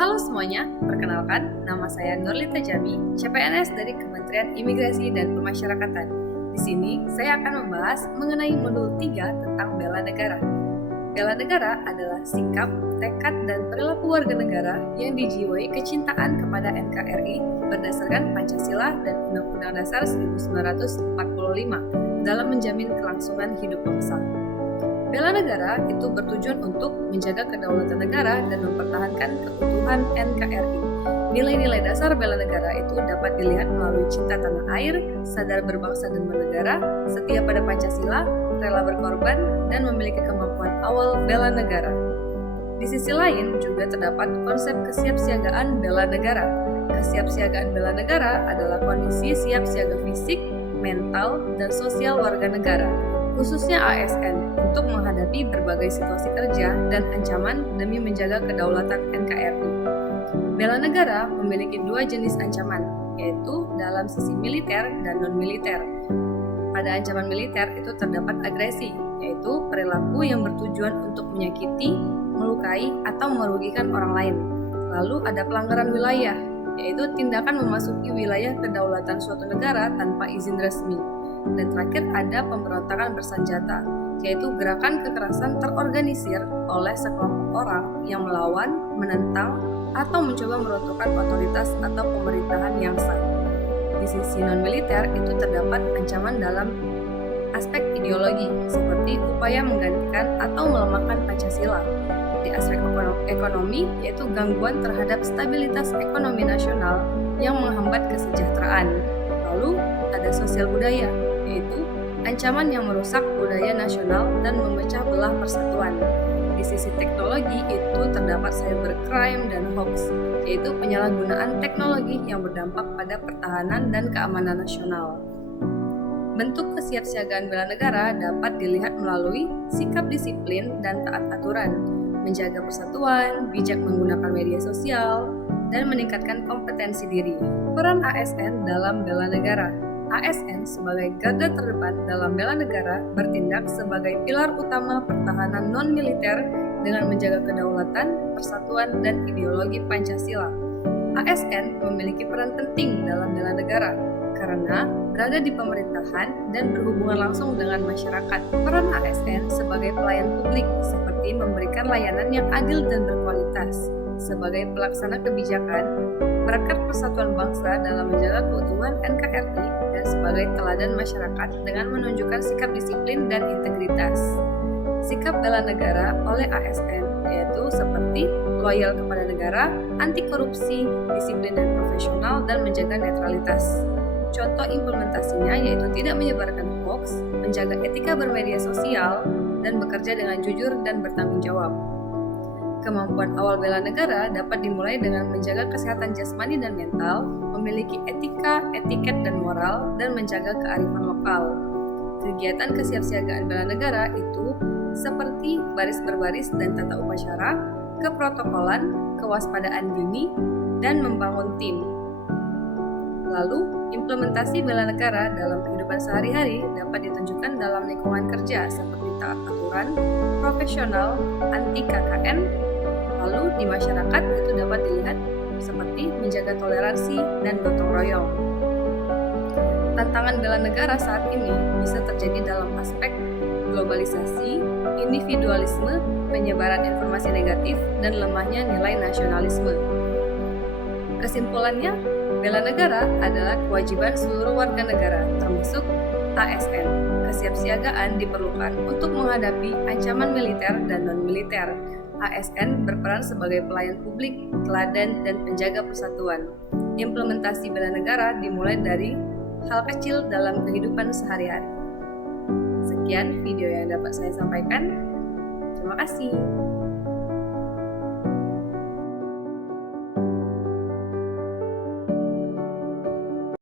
Halo semuanya, perkenalkan, nama saya Nurlita Jami, CPNS dari Kementerian Imigrasi dan Pemasyarakatan. Di sini, saya akan membahas mengenai modul 3 tentang bela negara. Bela negara adalah sikap, tekad, dan perilaku warga negara yang dijiwai kecintaan kepada NKRI berdasarkan Pancasila dan Undang-Undang Dasar 1945 dalam menjamin kelangsungan hidup bangsa. Bela negara itu bertujuan untuk menjaga kedaulatan negara dan mempertahankan keutuhan NKRI. Nilai-nilai dasar bela negara itu dapat dilihat melalui cinta tanah air, sadar berbangsa dan bernegara, setia pada Pancasila, rela berkorban, dan memiliki kemampuan awal bela negara. Di sisi lain juga terdapat konsep kesiapsiagaan bela negara. Kesiapsiagaan bela negara adalah kondisi siap siaga fisik, mental, dan sosial warga negara, khususnya ASN, untuk menghadapi berbagai situasi kerja dan ancaman demi menjaga kedaulatan NKRI. Bela negara memiliki dua jenis ancaman, yaitu dalam sisi militer dan non-militer. Pada ancaman militer itu terdapat agresi, yaitu perilaku yang bertujuan untuk menyakiti, melukai, atau merugikan orang lain. Lalu ada pelanggaran wilayah, yaitu tindakan memasuki wilayah kedaulatan suatu negara tanpa izin resmi. Dan terakhir ada pemberontakan bersenjata, yaitu gerakan kekerasan terorganisir oleh sekelompok orang yang melawan, menentang, atau mencoba meruntuhkan otoritas atau pemerintahan yang sah. Di sisi non-militer itu terdapat ancaman dalam aspek ideologi, seperti upaya menggantikan atau melemahkan Pancasila. Di aspek ekonomi, yaitu gangguan terhadap stabilitas ekonomi nasional yang menghambat kesejahteraan. Lalu ada sosial budaya, yaitu ancaman yang merusak budaya nasional dan memecah belah persatuan. Di sisi teknologi itu terdapat cybercrime dan hoax, yaitu penyalahgunaan teknologi yang berdampak pada pertahanan dan keamanan nasional. Bentuk kesiapsiagaan bela negara dapat dilihat melalui sikap disiplin dan taat aturan, menjaga persatuan, bijak menggunakan media sosial, dan meningkatkan kompetensi diri. Peran ASN dalam bela negara. ASN sebagai garda terdepan dalam bela negara bertindak sebagai pilar utama pertahanan non-militer dengan menjaga kedaulatan, persatuan, dan ideologi Pancasila. ASN memiliki peran penting dalam bela negara karena berada di pemerintahan dan berhubungan langsung dengan masyarakat. Peran ASN sebagai pelayan publik seperti memberikan layanan yang adil dan berkualitas, sebagai pelaksana kebijakan, merekat persatuan bangsa dalam menjaga keutuhan NKRI, dan sebagai teladan masyarakat dengan menunjukkan sikap disiplin dan integritas. Sikap bela negara oleh ASN yaitu seperti loyal kepada negara, anti korupsi, disiplin dan profesional, dan menjaga netralitas. Contoh implementasinya yaitu tidak menyebarkan hoax, menjaga etika bermedia sosial, dan bekerja dengan jujur dan bertanggung jawab. Kemampuan awal bela negara dapat dimulai dengan menjaga kesehatan jasmani dan mental, memiliki etika, etiket, dan moral, dan menjaga kearifan lokal. Kegiatan kesiapsiagaan bela negara itu seperti baris berbaris dan tata upacara, keprotokolan, kewaspadaan dini, dan membangun tim. Lalu, implementasi bela negara dalam kehidupan sehari-hari dapat ditunjukkan dalam lingkungan kerja seperti taat aturan, profesional, anti KKN. Lalu di masyarakat itu dapat dilihat seperti menjaga toleransi dan gotong royong. Tantangan bela negara saat ini bisa terjadi dalam aspek globalisasi, individualisme, penyebaran informasi negatif, dan lemahnya nilai nasionalisme. Kesimpulannya, bela negara adalah kewajiban seluruh warga negara, termasuk ASN. Kesiapsiagaan diperlukan untuk menghadapi ancaman militer dan non-militer. ASN berperan sebagai pelayan publik, teladan, dan penjaga persatuan. Implementasi bela negara dimulai dari hal kecil dalam kehidupan sehari-hari. Sekian video yang dapat saya sampaikan. Terima kasih.